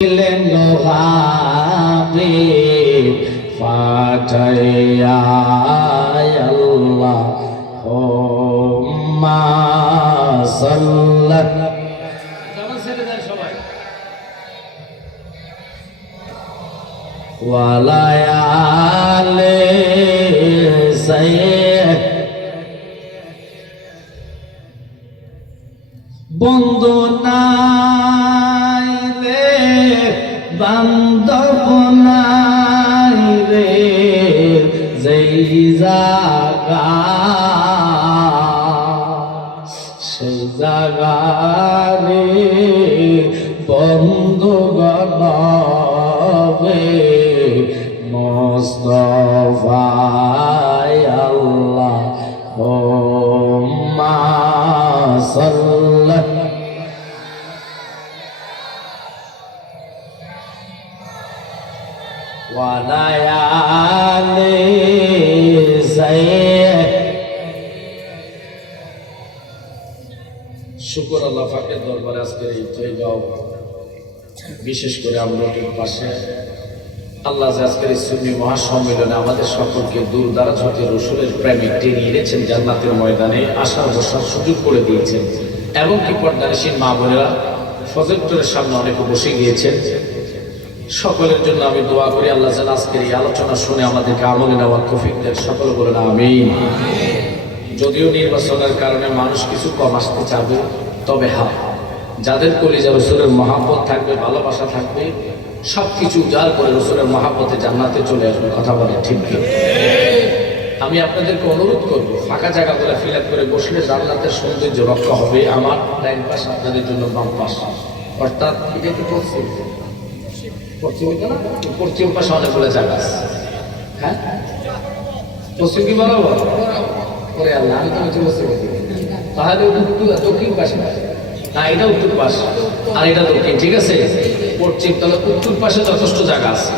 নভাবে ফাটাইয়া আল্লাহ হুম্মা সাল্লাল্লাহু ওয়ালায়ালে সাইয়্যিদ বন্ধু নাই রে বান্ধব নাই রে যেই জাগা সেই জাগা রে বন্ধু গণবে মুস্তাফা আল্লাহ হুম্মা সাল্লাল্লাহু ওয়ালায়ালে সাইয়্যিদ। শুকর আল্লাহ পাকের দরবারে আজকের এই তৈবা বিশেষ করে আমরাটির পাশে আল্লাহ যে আজকের এই সুন্নি মহাসম্মেলনে আমাদের সকলকে দূর দারাজ হতে রসুলের প্রেমে টেনে এনেছেন, জান্নাতের ময়দানে আসার বসার সুযোগ করে দিয়েছেন এবং কি পর্দানিসীন মা বোনেরা প্রজেক্টরের সামনে অনেকে বসে গিয়েছেন। সকলের জন্য আমি দোয়া করি আল্লাহ যেন আজকের এই আলোচনা শুনে আমাদেরকে আমলে নেওয়ার তৌফিক দেন। সকলে বলেন আমিন। যদিও নির্বাচনের কারণে মানুষ কিছু কম আসতে চাবে, তবে হ্যাঁ, যাদের কলিজা রসুলের মহাব্বত থাকবে, ভালোবাসা থাকবে, সবকিছু উজাড় করে রসুলের মহাব্বতে জান্নাতে চলে আসবে। কথা বলে ঠিক কি? আমি আপনাদেরকে অনুরোধ করবো, ফাঁকা জায়গাগুলো ফিল আপ করে বসলে জান্নাতের সৌন্দর্য রক্ষা হবে। আমার ডাইন পাশ আপনাদের জন্য বাম পাশ, অর্থাৎ এটা কি পশ্চিম পশ্চিম পাশে অনেকগুলো জায়গা আছে। হ্যাঁ, পশ্চিম কি বরাবর করে আল্লাহ আমি তো পশ্চিম, তাহলে দক্ষিণ পাশে না, এটা উত্তর পাশ আর এটা দক্ষিণ, ঠিক আছে? পশ্চিম, তাহলে উত্তর পাশে যথেষ্ট জায়গা আছে,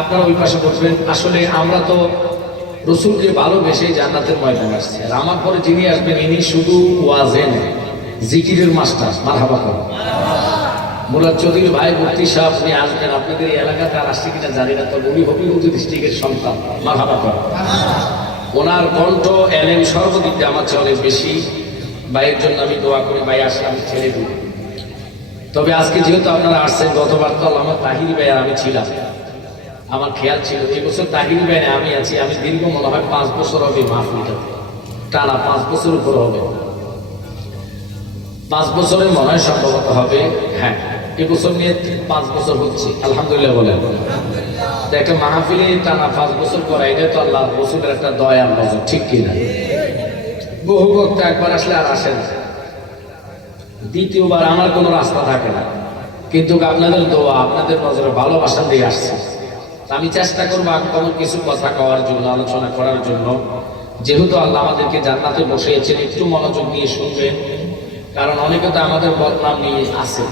আপনারা ওই পাশে বসবেন। আসলে আমরা তো রসুলকে ভালোবেসে জান্নাতের ময়দানে আসছি, আর আমার পরে যিনি আসবেন ইনি শুধু ওয়াজেন জিকিরের মাস্টার। মারহাবা করেন। মুরাদ চৌধুরী ভাই মুফতি সাহেব আপনি আসবেন। আপনাদের এই এলাকাতে আর আসছে কিনা জানি না, তবে উনি হবিগঞ্জ ডিস্ট্রিক্টের সন্তান। মারহাবা করেন। ওনার কণ্ঠ এলেম সর্বদিকে আমার চেয়ে অনেক বেশি। ভাইয়ের জন্য আমি দোয়া করি, ভাই আসলে আমি ছেড়ে দিই। তবে আজকে যেহেতু আপনারা আসছেন, গতবার তো আমার তাহিরি ভাই আর আমি ছিলাম, আমার খেয়াল ছিল এই বছর তাহিরি ভাই আমি আছি। আমি দীর্ঘ মনে হয় 5 বছর হবে মাহফিলটা, টানা 5 বছর উপর হবে, 5 বছরের মনে হয় সম্ভবত হবে। হ্যাঁ, এই বছর নিয়ে 5 বছর হচ্ছে, আলহামদুলিল্লাহ বলেন। একটা মাহফিলে টানা 5 বছর করা, এটা তো আল্লাহ রসুলের একটা দয়ার নজর, ঠিক কিনা? বহু ভক্ত একবার আসলে আর আসে না, দ্বিতীয়বার আমার কোনো রাস্তা থাকে না, কিন্তু আপনাদের দোয়া, আপনাদের নজরে ভালোবাসা দিয়ে আসছে। আমি চেষ্টা করবো কোনো কিছু কথা কওয়ার জন্য, আলোচনা করার জন্য। যেহেতু আল্লাহ আমাদেরকে জান্নাতে বসিয়েছেন, একটু মনোযোগ দিয়ে শুনবেন, কারণ অনেকে তো আমাদের বদনাম নিয়ে আছে।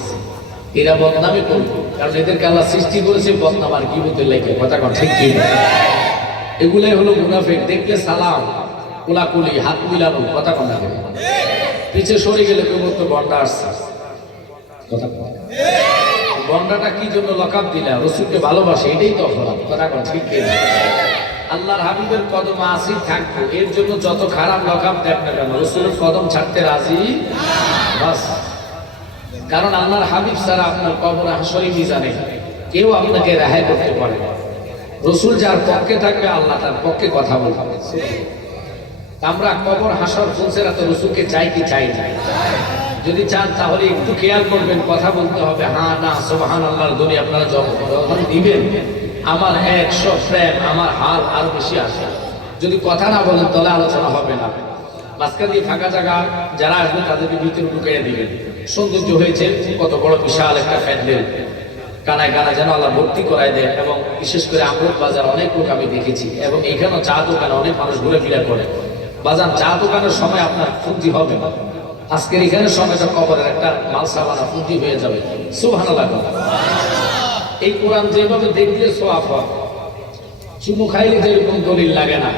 এরা বদনামই করবে, কারণ এদেরকে আল্লাহ সৃষ্টি করেছে বদনাম আর গীবতের লেগে। কথা ঠিক কি? এগুলাই হলো মুনাফিক। দেখলে সালাম, কোলাকুলি, হাত মিলানো, কথা কথা পিছে সরে গেলে কেউ তো গন্ডা আসছে। কথা গন্ডাটা কি জন্য লকাব দিলা? রসুলকে ভালোবাসে, এটাই তো অপরাধ। কথা ঠিক কি? আল্লাহর হাবিবের কদম আসি থাকবো, এর জন্য যত খারাপ লকাব দেন না কেন, রসুলের কদম ছাড়তে রাজি বাস। কারণ আল্লাহর হাবিব ছাড়া আপনার কবরে হাসরে মিজানে কেউ আপনাকে রেহাই করতে পারে না। রসুল যার পক্ষে থাকবে, আল্লাহ তার পক্ষে কথা বলবে। আমরা কবর হাসর ফুলসেরা তো রসুলকে চাই কি চাই না? যদি চান তাহলে একটু খেয়াল করবেন, কথা বলতে হবে হ্যাঁ না সুবহান আল্লাহর ধ্বনি আপনারা যখন দিবেন, আমার 100 প্রেম, আমার হাল আরো বেশি আসে। যদি কথা না বলেন তাহলে আলোচনা হবে না। মাঝখান দিয়ে ফাঁকা জায়গা যারা আসবে তাদেরকে ভিতরে ঢুকিয়ে দিবেন। সৌন্দর্য হয়েছে কত বড় বিশাল একটা প্যান্ডেল, কানায় কানায় যেন আল্লাহ ভর্তি করায় দেয়। এবং বিশেষ করে আমরত বাজার অনেক লোক আমি দেখেছি, এবং এখানেও চা দোকানে অনেক মানুষ ঘুরে ফিরে করে। বাজার চা দোকানের সময় আপনার ফুর্তি হবে না, আজকের এখানে সময়টা কবরের একটা মালসাবানা ফুর্তি হয়ে যাবে। সুবহানাল্লাহ। এই কোরআন যেভাবে দেখলে সোয়াব হয়, চুমু খাইলে যেরকম দলিল লাগে না,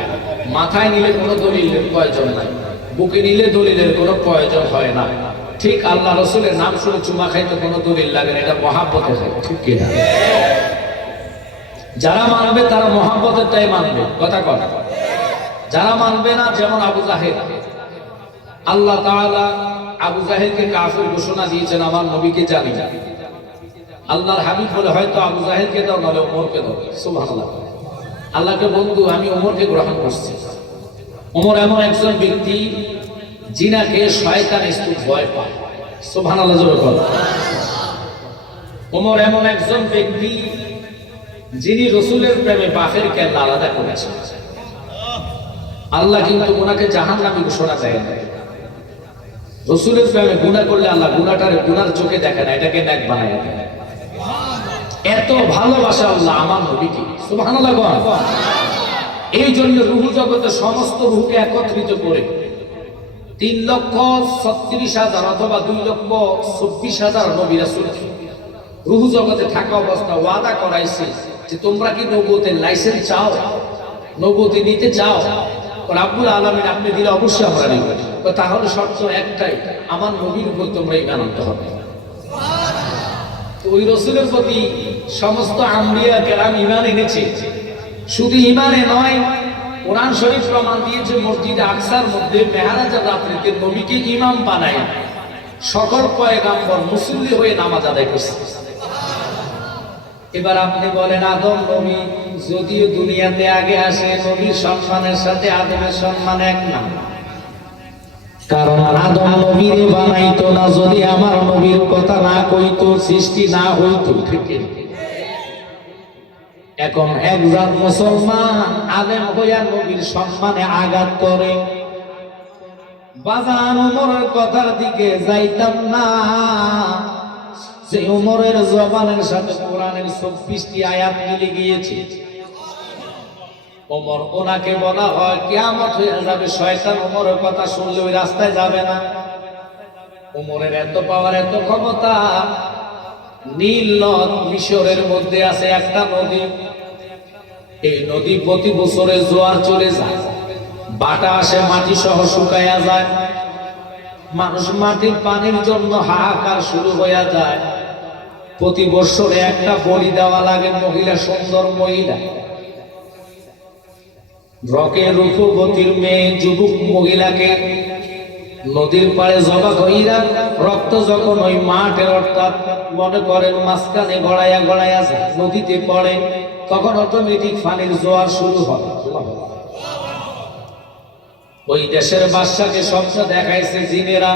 মাথায় নিলে কোনো দলিলের প্রয়োজন নাই, বুকে নিলে দলিলের কোনো প্রয়োজন হয় না। ঠিক আল্লাহ রসুলের নাম শুনে চুমা খাইতে কোনো দলিল লাগে না, এটা মহাব্বতে খাই, ঠিক কিনা? যারা মানবে তারা মহাব্বতের টাই মানবে, কথা কথা। যারা মানবে না, যেমন আবু জাহেল, আল্লাহ তাআলা আবু জাহেলকে কাফির ঘোষণা দিয়েছেন, আমার নবীকে জানি না। আল্লাহর হাবিব বলে হয়তো আবু জাহেলকে দাও, নাহলে ওমরকে দাও। সুবহানাল্লাহ। আল্লাহকে বন্ধু, আমি ওমরকে গ্রহণ করছি। ওমর এমন একজন ব্যক্তি জিনাকে শয়তান স্তূপ ভয় পায়। সুবহানাল্লাহ জোরে বলো। ওমর এমন একজন ব্যক্তি যিনি রসুলের প্রেমে বাফের কেল্লা আলাদা করেছেন। আল্লাহ কিন্তু ওনাকে জাহান্নামী ঘোষণা দেয় না। রসুলের প্রেমে গুনাহ করলে আল্লাহ গুনার চোখে দেখে না, এটাকে নেক বানায় দেয়। এত ভালোবাসা আল্লাহ আমার নবীকে, সুবহানাল্লাহ। এই জন্য রূহ জগতে সমস্ত রূহকে একত্রিত করে 3,36,000 অথবা 2,24,000 নবী রাসূল রূহ জগতে থাকা অবস্থা ওয়াদা করাইছে যে তোমরা কি নবুয়তের লাইসেন্স চাও, নবুয়তি নিতে চাও? রাব্বুল আলামিন আপনি দিলে অবশ্যই আমরা নিব। তাহলে শর্ত একটাই, আমার নবীর উপর তোমরা ঈমান আনতে হবে। ওই রসুলের প্রতি সমস্ত আম্বিয়া কেরাম ঈমান এনেছে। শুধু ঈমানে নয়, কোরআন শরীফ প্রমাণ দিয়েছে মসজিদে আকসার মধ্যে মেহরাজের রাত্রিতে নবীকে ইমাম বানায় সকল পয়গাম্বর মুসল্লি হয়ে নামাজ আদায় করছে। এবার আপনি বলেন, আদম নবী যদিও দুনিয়াতে আগে আসে, নবীর সম্মানের সাথে আদমের সম্মান এক না। কারণ আদম নবীর বানাইতো না যদি আমার নবীর কথা না কইতো, সৃষ্টি না হইতো, ঠিক? এখন একজন মুসলমান আলেম হইয়া নবীর সম্মানে আঘাত করে। বাজান ওমরের কথার দিকে যাইতাম না, যে ওমরের জবানের সাথে কোরআনের 24টি আয়াত মিলে গিয়েছে। ওমর, ওনাকে বলা হয় কিয়ামত হয়ে যাবে, শয়তান ওমরের কথা শুনলে ওই রাস্তায় যাবে না। ওমরের এত পাওয়ার, এত ক্ষমতা। নীল নদ মিশরের মধ্যে আছে একটা নদী। এই নদী প্রতি বছরে জোয়ার চলে যায়, বাটা আসে, মাটি সহ শুকাইয়া যায়। মানুষ মাটির পানির জন্য হাহাকার শুরু হইয়া যায়। প্রতি বছরে একটা বলি দেওয়া লাগে, মহিলা, সুন্দর মহিলা, রকে রূপবতীর মেয়ে, যুবক মহিলাকে নদীর পাড়ে জবা কইরা রক্ত যখন ওই মাঠের, অর্থাৎ মনে করেন মাঝখানে গড়াইয়া গড়াইয়া যায়, নদীতে পড়ে, তখন অটোমেটিক পানির জোয়ার শুরু হয়। ওই দেশের বাদশাকে স্বপ্ন দেখাইছে জিনেরা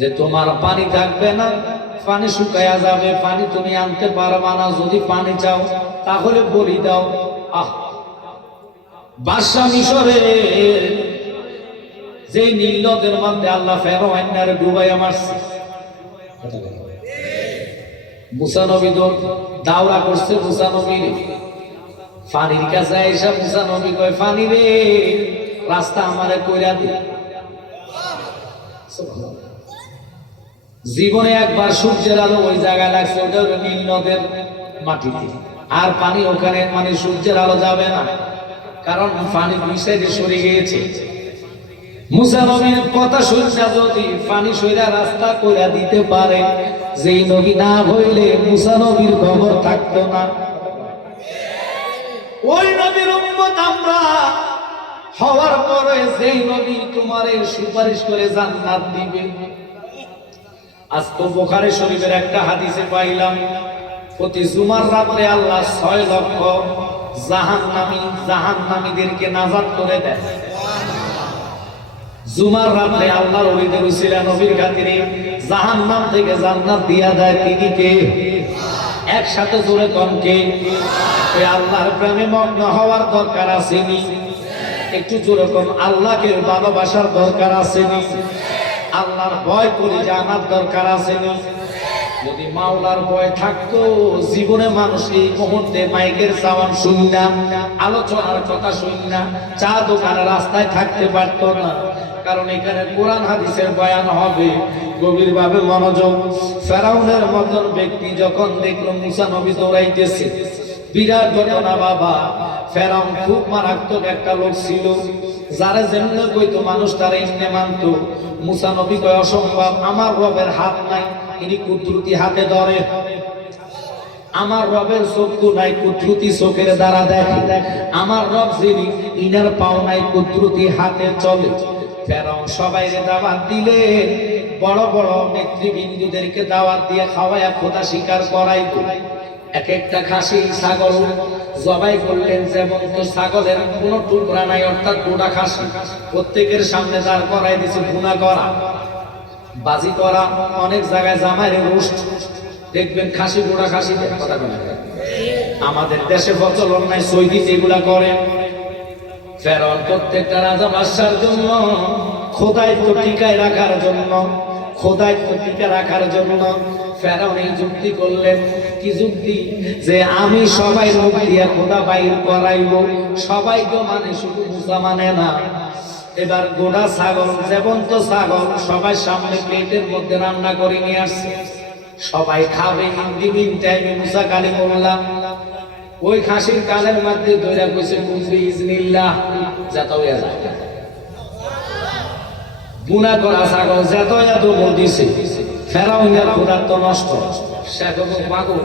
যে তোমার পানি থাকবে না, পানি শুকাইয়া যাবে, পানি তুমি আনতে পারবা না, যদি পানি চাও তাহলে বলি দাও। বাদশা মিশরে যে নীল নদের মধ্যে আল্লাহ ফেরাউনরে ডুবাইয়া মারছে। মুসা নবী তো দাওরা করছে, মুসা নবী পানির কাছে এসে মুসা নবী কয়, পানি রে, রাস্তা আমারে কইরা দে। জীবনে একবার সূর্যের আলো ওই জায়গায় লাগছে, ওটা হলো নীল নদের মাটিতে। আর পানি ওখানে, মানে সূর্যের আলো যাবে না, কারণ পানি দুই সাইডে সরে গিয়েছে। মুসা নবীর কথা শুনে যদি পানি সইরা রাস্তা কইরা দিতে পারে, যেই নবী না হইলে মুসা নবীর খবর থাকতো না। ওই নবীর উম্মত আমরা হওয়ার পরে যেই নবী তোমারে সুপারিশ করে জান্নাত দিবে। আজ তো বুখারী শরীফের একটা হাদিসে পাইলাম, প্রতি জুমার রাতে আল্লাহ 6 লক্ষ জাহান্নামীদেরকে নাজাত করে দেয়। জুমার রাতে আল্লাহর ওলিদের উসিলা নবীর খাতিরে জাহান্নাম থেকে জান্নাত দিয়া দেয়। তিনি কে? একসাথে জোরে কোন কে? এই আল্লাহর প্রেমে মগ্ন হওয়ার দরকার আসেনি? একটু জোরে কোন, আল্লাহকে ভালোবাসার দরকার আসেনি? আল্লাহর ভয় করে জানার দরকার আসেনি? যদি মাওলার ভয় থাকতো, জীবনে মানুষ এই মুহূর্তে মাইকের সাউন্ড শুননা, আলোচনার কথা শুননা, চা দোকানে রাস্তায় থাকতে পারতো না। কারণ এখানে কোরআন হাদিসের বয়ান হবে, গভীরভাবে মনোযোগ। ফেরাউনের মতন ব্যক্তি যখন দেখলো মুসা নবী দৌড়াইতেছে, বিরাট ঘটনা বাবা। ফেরাউন খুব মারাত্মক একটা লোক ছিল, যারা যেমন কইতো মানুষ তারা এমনি মানতো। মুসা নবী কয় অসম্ভব, আমার রবের হাত নাই, ইনি কুদরতি হাতে ধরে। আমার রবের চক্ষু নাই, কুদরতি চোখের দ্বারা দেখে। আমার রব যিনি, ইনার পাও নাই, কুদরতি হাতে চলে। ফেরাউন সবাইকে দাওয়াত দিলেন, বড় বড় নেতৃবৃন্দদেরকে দাওয়াত দিয়ে খাওয়ায়া খোদা স্বীকার করাইতো। এক একটা খাসি ছাগল জবাই করলেন, যেমন তো ছাগলের কোনো টুকরা নাই, অর্থাৎ গোটা খাসি প্রত্যেকের সামনে দাঁড় করাই দিয়েছে, ভুনা করা, বাজি করা। অনেক জায়গায় জামাইয়ের রোস্ট দেখবেন, খাসি গোটা খাসি কথা বলে। আমাদের দেশে প্রচলন নাই, সৌদি এগুলা করে। ফেরাউন প্রত্যেকটা রাজা বাদশার জন্য, খোদাইত্ব টিকায় রাখার জন্য, খোদাইত্ব টিকা রাখার জন্য ফেরাউন এই যুক্তি করলেন। কি যুক্তি? যে আমি সবাই মুখ দিয়া খোদা বাইর করাইব। সবাই তো মানে, শুধু মুসা মানে না। এবার গোটা ছাগল, জীবন্ত ছাগল সবাই সামনে প্লেটের মধ্যে রান্না করে নিয়ে আসছে, সবাই খাবে। ইন্দিবিন টাইমে মুসা কালিমুল্লাহ ওই খাসির কালের মধ্যে ধইরা কইছে কুফরি ইজনিল্লাহ, যত হইয়া যায়। গুনাহ করা ছাগল যত এত বল দিছে, ফেরাউনের খোদা তো নষ্ট। সে কত পাগল,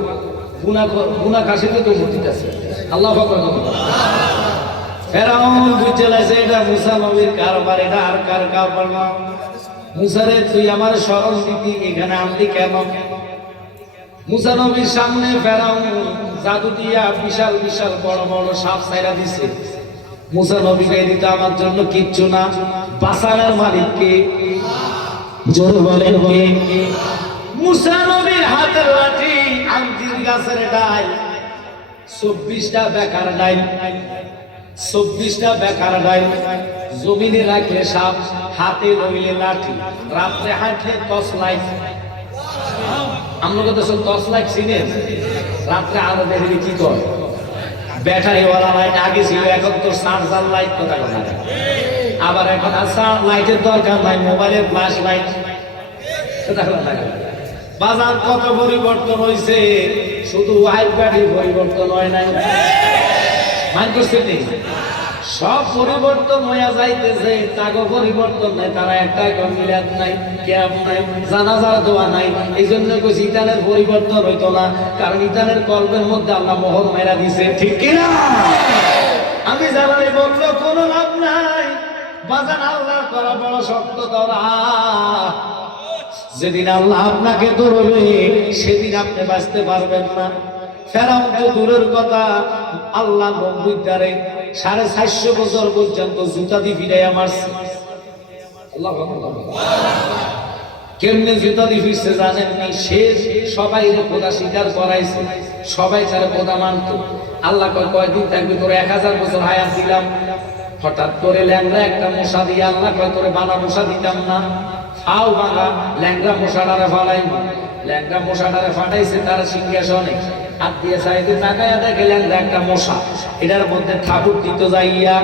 গুনাহ খাসিতে তো বল দিতেছে। আল্লাহু আকবার। ফেরাউন বুঝে লাইছে এটা মুসা নবীর কারবার, এটা আর কার কারবার না। মুসারে তুই আমার শরণ দিতি, এখানে আনলি কেন? মুসা নবীর সামনে ফেরাউন জাদু দিয়া বিশাল বিশাল বড় বড় সাপ ছাইরা দিছে। মুসা নবী কে দিতে আমার জন্য কিচ্ছু না, বাঁচানোর মালিক কে? জোর বলেন কে? মুসা নবীর হাতের লাঠি আঙ্গুর গাছের ডাল, 24টা বেকার ডাল, 24টা বেকার ডাল। জমিনে রাখলে সাপ, হাতে লইলে লাঠি, রাত্রে হাঁটলে টর্চ লাইট। আমরা তো সব টর্চ লাইট চিনেন, রাত্রে আলো দেখলে কি করে? ব্যাটারিওয়ালা লাইট আগে ছিল, এখন তো চার্জার লাইট। কথা কথা আবার এখন লাইটের দরকার নাই, মোবাইলের ফ্ল্যাশ লাইট। বাজার কত পরিবর্তন হয়েছে, শুধু ওয়াইফ গাড়ির পরিবর্তন হয় নাই, মাইন্ড করছে নেই। সব পরিবর্তন হইয়া যাইতেছে, তাগো পরিবর্তন নাই। তারা একটা মিলাদ নাই, ক্যাব নাই, জানাজার দোয়া নাই। এই জন্য কইছি ইতানের পরিবর্তন হইতো না, কারণ ইতানের কলবের মধ্যে আল্লাহ মোহর মেরা দিছে। ঠিক কিনা? আমি জানালে বললো কোনো লাভ নাই। বাজান আল্লাহ করা বড় শক্ত ধরা। যেদিন আল্লাহ আপনাকে ধরবে, সেদিন আপনি বাঁচতে পারবেন না। ফেরাউন তো দূরের কথা, আল্লাহ নব্বই দ্বারে 450 বছর পর্যন্ত জুতা দিয়ে ফিরাইয়া মারছে। কেমনে জুতা দিয়ে ফিরছে জানেননি? সে সবাই খোদা স্বীকার করাইছে, সবাই তারা খোদা মানত। আল্লাহ কয়দিন থাকবে? তোর 1000 বছর হায়াত দিলাম। হঠাৎ করে ল্যাংড়া একটা মশা দিয়ে আল্লাহ কয় তোরে বানা মশা দিতাম না, ফাও বানা ল্যাংড়া মশাটারে ফালাইব। ল্যাংড়া মশাটারে ফাটাইছে তার সিংহাসনে, হাত দিয়ে চাইতে তাকাইয়া দেখে ল্যাংড়া একটা মশা, এটার মধ্যে ঠাকুর দিত যাইয়া।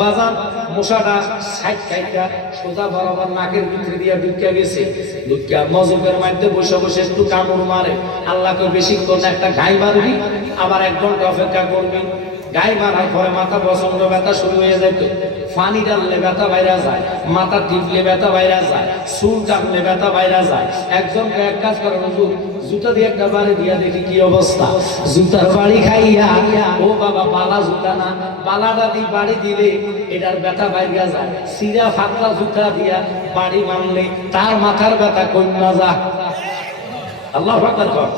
বাজার মশাটা সাইড খাইটা সোজা বরাবর নাকের ভিতরে দিয়া ঢুকিয়া গেছে। ঢুকিয়া মজবের মধ্যে বসে বসে একটু কামড় মারে। আল্লাহকে বেশিক্ষণ একটা গাই মারবি, আবার 1 ঘন্টা অপেক্ষা করবি। গাই মারার পরে মাথা প্রচন্ড ব্যথা শুরু হয়ে যেত। পানি ডাললে ব্যথা বাইরা যায়, মাথা টিপলে ব্যথা বাইরা যায়, চুল টানলে ব্যথা বাইরা যায়। একজনকে এক কাজ করে, হুজুর জুতা দিয়ে একটা বাড়ি দিয়া দেখি কি অবস্থা। জুতার বাড়ি খাইয়া, ও বাবা বালা জুতা না, বালাটা দিয়ে বাড়ি দিলে এটার ব্যথা বাইরা যায়। সিরা ফাটলা জুতা দিয়া বাড়ি মারলে তার মাথার ব্যথা কমা যায়। আল্লাহু আকবার।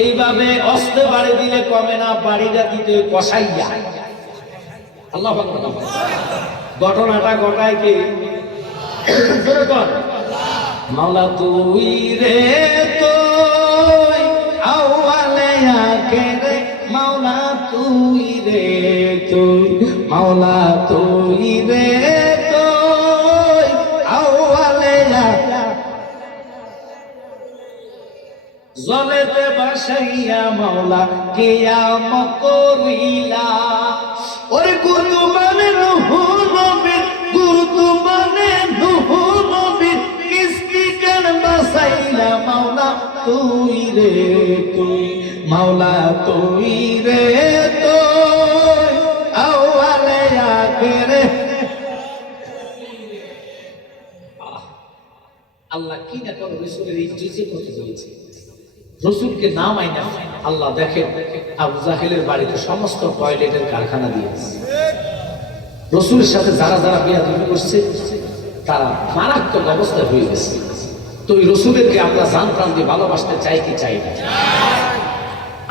এইভাবে অস্তে বাড়ি দিলে কমে না, বাড়িটা দিতে কষাইয়া। আল্লাহু আকবার। ঘটনাটা ঘটায় কি? মাওলা তুই রে তুই আউয়ালে আখেরে, মাওলা তুই রে তুই, মাওলা তুই রে তুই আউয়ালে জলেতে বাসাইয়া মাওলা কিয়ামত করিলা। ওরে গুরু মানে নূহ নবী, গুরু মানে নূহ নবী, কিস্তি কেন বাসাইলা মাওলা তুই রে তুই, মাওলা তুই রে তুই আউয়ালে আখেরে। করো রাসূলের ইজ্জত কত হয়েছে। রাসূলকে না মাইনা আল্লাহ দেখেন আবু জাহেলের বাড়িতে সমস্ত টয়লেটের কারখানা দিয়েছে। রাসূলের সাথে যারা যারা বেয়াদবি করছে তারা মারাত্মক অবস্থায় হয়ে গেছে। তো ওই রাসূলকে আমরা জান প্রাণ দিয়ে ভালোবাসতে চাই কি চাই না?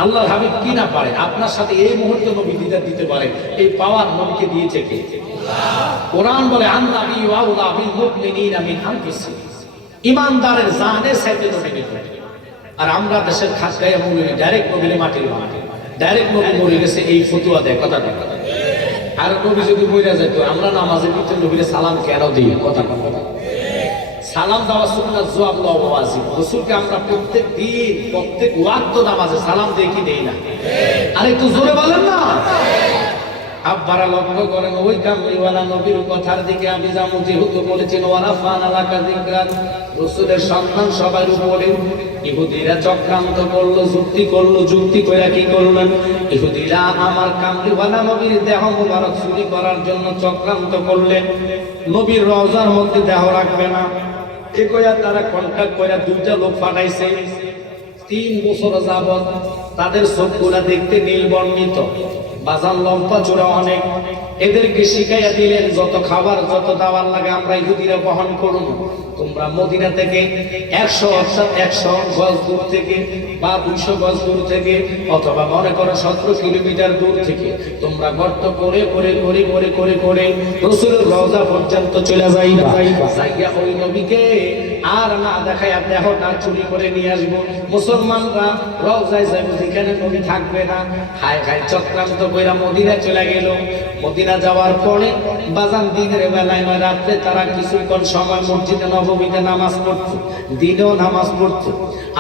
আল্লাহর হাবিব কি না পারে আপনার সাথে এই মুহূর্তে নবী দিদার দিতে পারে, এই পাওয়ার নবীকে দিয়েছে কে? কোরআন বলে আন-নাবী ওয়াউলা বিল মুমিনিনা মিন আনফুসিহিম, ঈমানদারের জানের চাইতে নবী নিকট। আর আমরা দেশের খাসগায়ে মৌলবি ডাইরেক্ট নবীরে মাটির বানাতে, ডাইরেক্ট নবী মরে গেছে এই ফতোয়া দেয়। কথা দেয় আর নবী যদি মরে যায় তো আমরা নামাজের ভিতরে নবীরে সালাম কেন দিই? কথা কথা সালাম দেওয়া সুন্নাত, জবাব দেওয়া ওয়াজিব। রাসূলকে আমরা প্রত্যেক দিন প্রত্যেক ওয়াক্ত নামাজে সালাম দেই কি দেই না? আর একটু জোরে বলেন না। আব্বারা লক্ষ্য করেন ওই কামলিওয়ালা নবীর কথার দিকে আমি যেমন যেহেতু বলেছেন ওয়ারাফান আলাকা যিকরান, রাসূলের সম্মান সবার উপরে। ইহুদিরা চক্রান্ত করলো, যুক্তি করে কি করলেন? ইহুদিরা আমার কামলিওয়ালা নবীর দেহ মুবারক চুরি করার জন্য চক্রান্ত করলেন। নবীর রওজার মধ্যে দেহ রাখবে না এ কইয়া তারা কন্টাক্ট করে দুইটা লোক পাঠাইছে। 3 বছর যাবত তাদের চোখগুলা দেখতে নীল বর্ণিত, বাজার লম্বা চূড়া অনেক। এদেরকে শিখাইয়া দিলেন যত খাবার যত দাওয়ার লাগে আমরা ইহুদিরা বহন করব। তোমরা মদিনা থেকে 100 গজ দূর থেকে বা 200 গজ দূর থেকে অথবা মনে করো 17 কিলোমিটার দূর থেকে তোমরা গর্ত করে করে করে করে করে করে রাসূলের রওজা পর্যন্ত চলে যাইবা। যাইয়া ওই নবীকে আর না দেখায়া দেহটা চুরি করে নিয়ে আসবো। মুসলমানরা রওজায় যাইব যেখানে নবী থাকবে না। হায় হায় চক্রান্ত কইরা মদিনা চলে গেল। মদিনা যাওয়ার পরে বাজান দিনের বেলায় নয় রাত্রে তারা কিছুক্ষণ সময় মসজিদে নববীতে নামাজ পড়তো, দিনেও নামাজ পড়তো।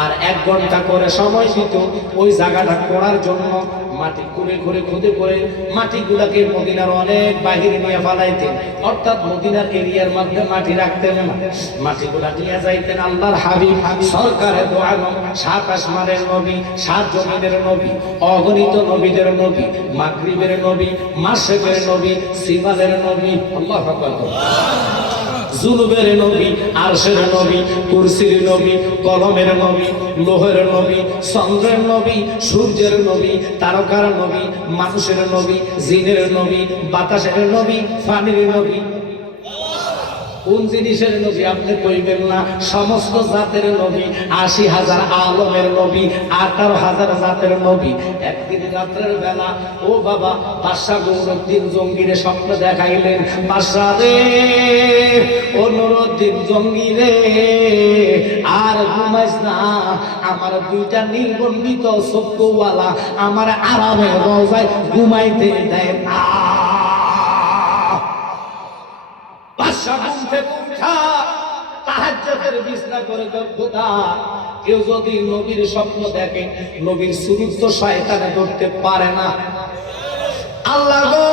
আর 1 ঘন্টা করে সময় দিত ওই জায়গাটা করার জন্য। মাটি খুঁড়ে খুঁড়ে খুঁড়ে করে মাটিগুলাকে মদিনার অনেক বাহিরে নিয়ে ফেলাইতেন, অর্থাৎ মদিনার এরিয়ার মধ্যে মাটি রাখতেন না। মাটিগুলা নিয়ে যাইতেন আল্লাহর হাবিব সরকারের দো আলম 7 আসমানের নবী, 7 জমিনের নবী, অগণিত নবীদের নবী, মাগরিবের নবী, মাশরিকের নবী, সিমালের নবী, আল্লাহু আকবার, জুনুবের নবী, আরশের নবী, কুরসির নবী, কলমের নবী, লোহের নবী, চন্দ্রের নবী, সূর্যের নবী, তারকার নবী, মানুষের নবী, জিনের নবী, বাতাসের নবী, পানির নবী। কোন জিনিসের নবী আপনি কইবেন না? সমস্ত জাতের নবী, 80,000 আলমের নবী, 18,000 জাতের নবী। একদিন রাত্রের বেলা ও বাবা বাদশা নুরউদ্দিন জঙ্গিরে স্বপ্ন দেখাইলেন। বাদশা রে, ও নুরউদ্দিন জঙ্গি রে, আর ঘুমাইস না, আমার 2টা নীলবর্ণিত চক্ষুওয়ালা আমার আরামে রওজায় ঘুমাইতে দেয় না। তাহাজ্জুদের বিছনা করে খোদা, কেউ যদি নবীর স্বপ্ন দেখে, নবীর সুরত তো শয়তানে ধরতে পারে না। আল্লাহ গো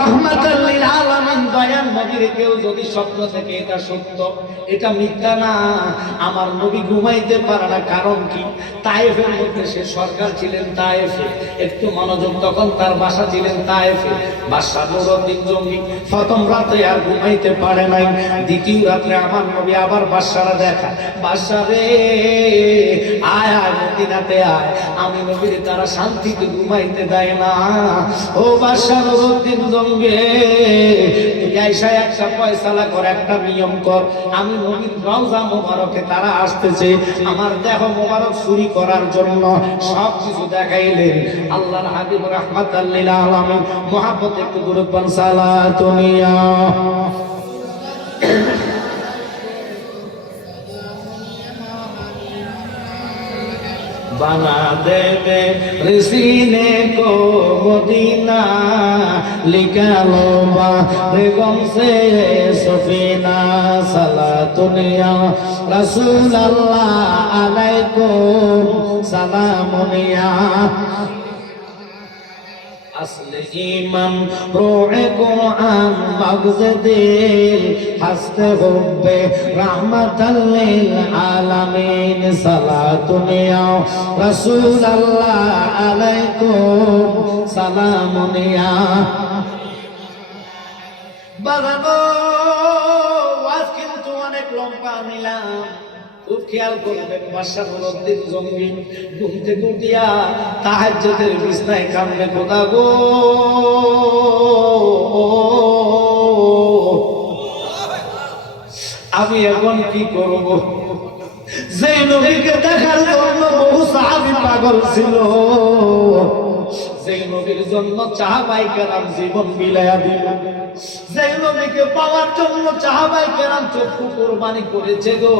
রাহমাতাল লিল আলামিন দয়ার নবীর কেউ যদি স্বপ্ন দেখে এটা সত্য, এটা মিথ্যা না। আমার নবী ঘুমাইতে পারে না, কারণ কি? তায়েফের মধ্যে সে সরকার ছিলেন তায়েফে, একটু মনোযোগ, তখন তার বাসা ছিলেন তায়েফে। বাদশা নুরউদ্দিন জঙ্গি প্রথম রাতে আর ঘুমাইতে পারে নাই। দ্বিতীয় রাতে আমার নবী আবার বাদশারা দেখা, বাদশা রে আয় আয় মদিনাতে আয়, আমি নবীর তারা শান্তিতে ঘুমাইতে দেয় না। ও বাদশা নুরউদ্দিন জঙ্গি, তুই আইসা একটা ফয়সালা কর, একটা নিয়ম কর। আমি নবীর রওজা মোবারকে তারা আসতেছে আমার দেহ মোবারক চুরি করার জন্য। সব কিছু দেখাইলেন আল্লাহর হাবিব রাহমাতাল লিল আলামিন। মুহাব্বত একটু দূরে পান সালাতুনিয়া बना दे मेरे सीने को मदीना, लिखा लो बेगम से सफीना। सलातुनिया रसूल अल्लाह अलैकुम सलामुनिया। असल ईमान रोए कुरान मगज़ दिल हस्ते हुब्बे रहमतल लिल आलमीन। सलातुनिया रसूल अल्लाह अलैकुम सलामुनिया। বাজানো ওয়াজ কিন্তু অনেক লম্বা নিলাম। খুব খেয়াল করবেন, বাদশা নুরউদ্দিন জঙ্গি ঘুম থেকে উঠিয়া তাহাজ্জুদের বিছনায় কান্দে, খোদা গো আমি এখন কি করব? যে নবীকে দেখার জন্য বহু সাহাবী পাগল ছিল, যে নবীর জন্য সাহাবায়ে কেরাম জীবন বিলায়া দিল, যে নবীকে পাওয়ার জন্য সাহাবায়ে কেরাম চক্ষু কুরবানি করেছে গো,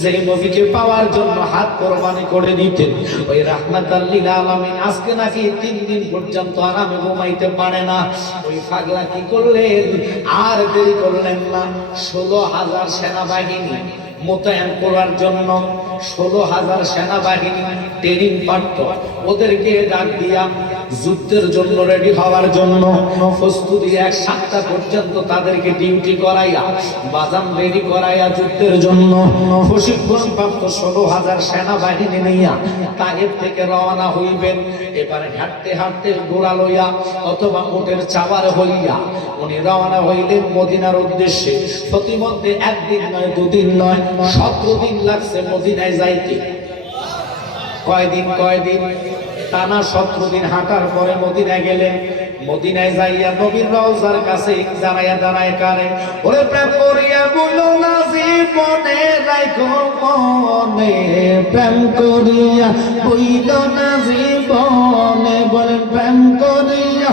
যে নবীকে পাওয়ার জন্য হাত কুরবানি করে দিতেন, ওই রাহমাতাল লিল আলামিন আজকে নাকি 3 দিন পর্যন্ত আরামে ঘুমাইতে পারে না। ওই পাগলা কি করলেন? আর দেরি করলেন না, 16,000 সেনাবাহিনী মোতায়েন করার জন্য 16,000 সেনাবাহিনী ট্রেনিং পাঠ্য ওদেরকে ডাক দিয়া যুদ্ধের জন্য রেডি হওয়ার জন্য প্রস্তুতি 1 সপ্তাহ পর্যন্ত তাদেরকে ডিউটি করাইয়া বাজান রেডি করাইয়া যুদ্ধের জন্য প্রশিক্ষণ প্রাপ্ত 16,000 সেনাবাহিনী নিয়া তায়েফ থেকে রওনা হইবেন। এবারে হাঁটতে হাঁটতে ঘোড়া লইয়া অথবা উটের চাওয়ার হইয়া উনি রওনা হইলেন মদিনার উদ্দেশ্যে। প্রতিমধ্যে 1 দিন নয় 2 দিন নয় 17 দিন লাগছে মদিনায় যাইতে। কয়দিন টানা 17 দিন হাঁটার পরে মদিনায় গেলেন। মদিনায় যাইয়া নবীর রওজার কাছে জানাইয়া দাঁড়ায় কারে, ওরে প্রেম করিয়া বলো না জীবনে রাখো মনে, প্রেম করিয়া বইল না জীবনে, বলেন প্রেম করিয়া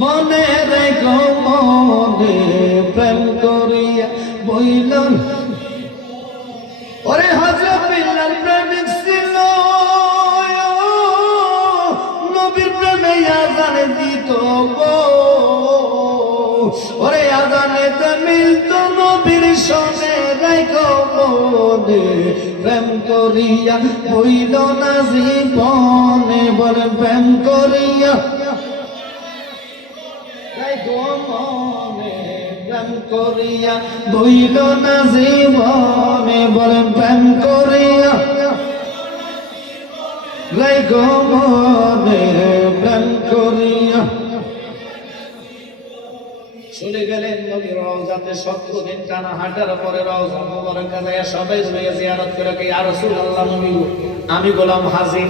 মনে রেখো মনে, প্রেম করিয়া বইল। ওরে হযরত বিল্লাল প্রেমিক ছিল, নবীর প্রেমে আযানে দিত গো, ওরে আযানেতে মিলত নবীর সঙ্গে রেখো মনে, প্রেম করিয়া বইল না জীবনে, বলেন প্রেম করিয়া প্রেম করিয়া বইল না জীবনে, বলেন প্রেম করিয়া রেখো মনে, প্রেম করিয়া। চলে গেলেন নবীর রওজাতে। 17 দিন টানা হাঁটার পরে রওজা মুবারকা যায় সবাই রয়ে জিয়ারত করে, কে ইয়া রাসূলুল্লাহ, নবী আমি গোলাম হাজির,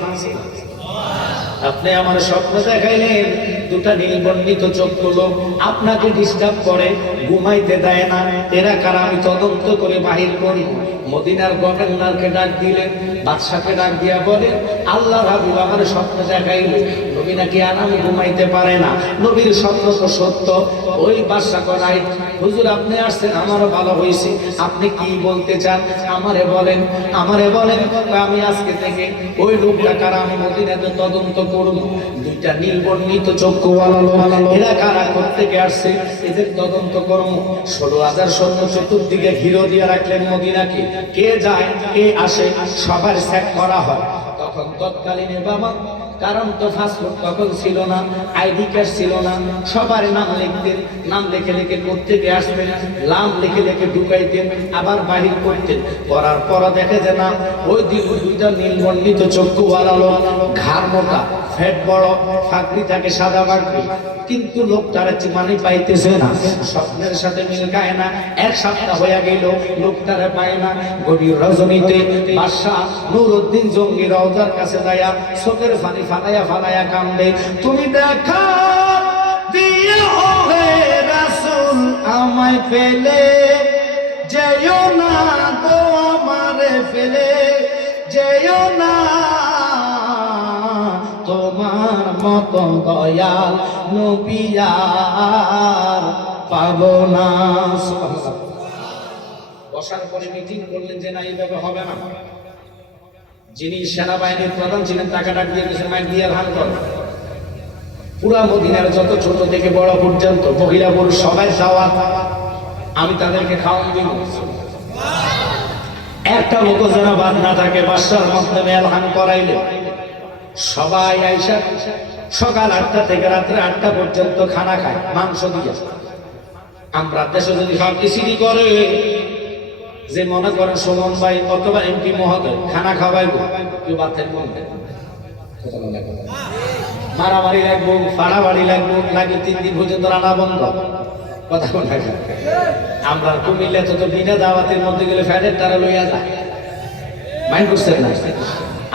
আপনি আমার স্বপ্ন দেখাইলেন, 2টা নীলবর্ণিত চক্ষু লোক আপনাকে ডিস্টার্ব করে, ঘুমাইতে দেয় না, এরা কারা আমি তদন্ত করে বাহির করি। মদিনার গভর্নরকে ডাক দিলেন, বাদশাকে ডাক দিয়া বলেন, আল্লাহর হাবিব আমার স্বপ্ন দেখাইল, নবী নাকি আরামে ঘুমাইতে পারে না, নবীর স্বপ্ন তো সত্য। ওই বাদশা করাই, হুজুর আপনি আসছেন আমারও ভালো হয়েছে, আপনি কি বলতে চান আমারে বলেন, আমি আজকে থেকে ওই লোকটা কারা আমি মদিনাতে তদন্ত করব। 2টা নীলবর্ণিত চক্ষুওয়ালা লোক, এরা কারা কোত্থেকে আসছে, এদের তদন্ত করব। 16,000 সৈন্য চতুর্দিকে ঘিরে দিয়ে রাখলেন মদিনাকে, কে যায় কে আসে সবার চেক করা হয়। তখন তৎকালীন বাবা, কারণ তো পাসপোর্ট তখন ছিল না, আইডি কার্ড ছিল না, সবার নাম লিখতেন, নাম লিখে লিখে কোত্থেকে আসবেন, নাম লিখে লিখে ঢুকাইতেন, আবার বাহির করতেন। করার পর দেখে যে না, ওই 2টা নীলবর্ণিত চক্ষুওয়ালা লোক, ঘাড় মোটা, ফেট বড়, ফাঁকড়ি থাকে সাদা পাগড়ি, কিন্তু লোকটার মানে পাইতেছে না, স্বপ্নের সাথে মিল খায় না। 1 সপ্তাহ হয়ে গেল, লোকটারে পায় না। গভীর রজনীতে বাদশা নুরউদ্দিন জঙ্গি রওজার কাছে যায়া চোখের পানি ফালাইয়া কান্দে, তুমি দেখা দিও হে রাসূল আমায় ফেলে, যেও না গো আমারে ফেলে, যেও না, তোমার মতো দয়াল নবী আর পাবো না। বসার পরে মিটিং করলেন যে না, এইভাবে হবে না। যিনি সেনাবাহিনীর প্রধান ছিলেন তাকে ডাক দিয়ে গেছেন, মাইক দিয়ে ধান কর, পুরা মদিনার যত ছোট থেকে বড় পর্যন্ত মহিলা পুরুষ সবাই দাওয়াত, আমি তাদেরকে খাওয়ান দিব। একটা লোক যেন বাদ না থাকে। বাদশার মাধ্যমে এলান করাইলে সবাই আইসা সকাল 8টা থেকে রাত্রে 8টা পর্যন্ত খানা খায়, মাংস দিয়ে। আমরা দেশে যদি সব কিছুই করে, যে মনে করেন সুমন ভাই অথবা এমপি মহোদয় খানা খাওয়াইব, কেউ বাতের মধ্যে মারামারি লাগবো, ফাড়াবাড়ি লাগবো, লাগে 3 দিন পর্যন্ত রান্না বন্ধ। কথা কোন থাকে। আমরা কুমিল্লা তো বিনা দাওয়াতের মধ্যে গেলে ফ্যানের তারা লইয়া যায়, মাইন্ড করছেন না?